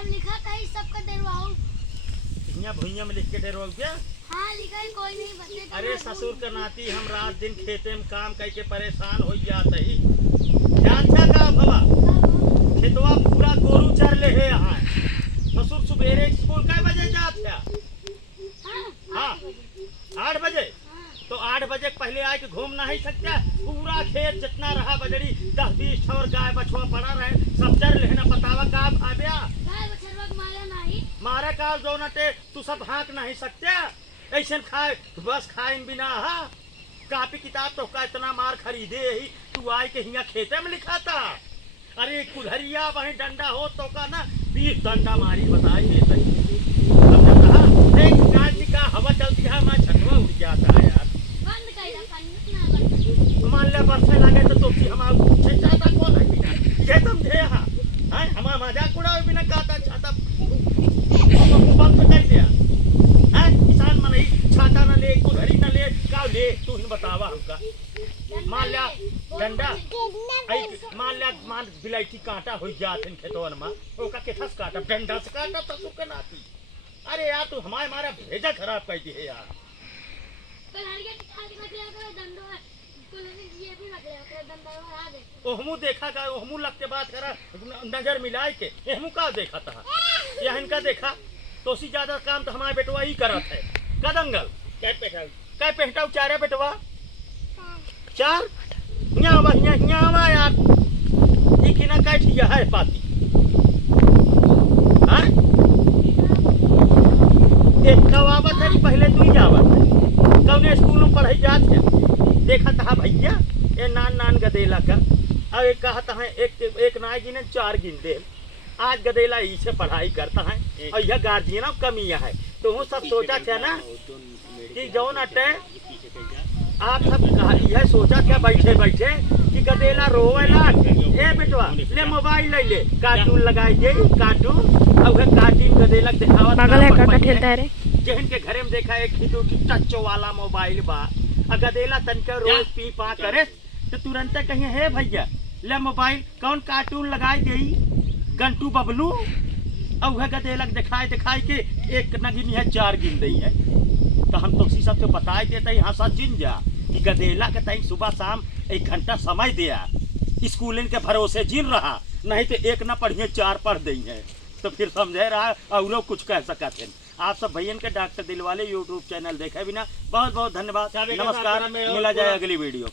हम लिखा था ही सबका डरवाओ। यहाँ भुइया में लिख के डरवाओ क्या? हाँ लिखा है, कोई नहीं बच्चे। अरे ससुर का नाती हम रात दिन खेते में काम करके परेशान हो जाते ही। ध्यान से का भवा खेतवा पूरा गोरू चर ले है यहाँ। ससुर सुबेरे स्कूल कै बजे जाते हैं? हाँ 8 बजे। तो 8 बजे पहले आके घूम नहीं सकता? पूरा खेत जितना रहा बजड़ी 10-20 और गाय बछवा पड़ा रहे सब चर लेना। बतावा का भाव्या मारे का जो नटे तू सब हाँक नहीं सकते ऐसे खाए बस खाए बिना। हा कापी किताब तो का इतना मार खरीदे ही तू आए के हिया खेते में लिखा था। अरे कुल्हरिया वहीं डंडा हो तो का ना 20 डंडा मारी बताइए सही। का हवा चलती है मैं छटवा उड़ जाता है यार। मान ले बरसे लगे तो तुम हमारा पूछे चाहता कौन है बिना ये समझे यहाँ है हमारा मजाक उड़ाओ बिना कहता चाहता बंद कर दिया है। किसान मन ही छाता न ले कुल्हड़ी न ले का ले तू ही बतावा हमका। मान लिया डंडा मान लिया मान बिलाइती कांटा हो जाते खेतवन में ओका के थस काटा डंडा से काटा तो सुके नाती। अरे यार तू हमारे मारा भेजा खराब कर दी है यार। ओहमू देखा का ओहमू लग के बात करा नजर मिलाए के एहमू का देखा था या इनका देखा तो उसी ज्यादा काम तो हमारे बेटवा ही करत है। कदंगल कै पेटाऊ चार बेटवा 4 यहाँ यार ये कि ना कैठिया है पाती हाँ एक कवावत है पहले तू ही जावत है कौन स्कूल में पढ़ाई जात है देखा था भैया ये नान गदेला का अब एक कहा था एक ना गिने 4 गिन दे। आज गदेला इसे पढ़ाई करता है और यह गार्जियन कमियां है तो वो सब सोचा था ना कि जो नटे आप सब कहा यह सोचा क्या बैठे बैठे कि गदेला रोवेला ए बेटवा ले मोबाइल ले ले कार्टून लगाई दे कार्टून और कार्टून गदेला दिखावा पागल है काका ठेलता है रे जहन के घरे में देखा एक खिदो की टच वाला मोबाइल बा गदेला तनके रोज पी पा करे तो तुरंत कहीं है भैया ले मोबाइल कौन कार्टून लगाई दे गंटू बबलू और वह गदेला दिखाई के एक नगिनी है 4 गिन रही है। तो हम तो उसी सबसे बताए देते यहाँ सब जिन जा कि गदेला के टाइम सुबह शाम 1 घंटा समय दिया स्कूल के भरोसे जिन रहा नहीं तो 1 ना पढ़िए 4 पढ़ दी है तो फिर समझे रहा और लोग कुछ कह सकते हैं। आप सब भैया के डॉक्टर दिलवाले यूट्यूब चैनल देखे बिना बहुत बहुत धन्यवाद। नमस्कार मिला जाए अगली वीडियो।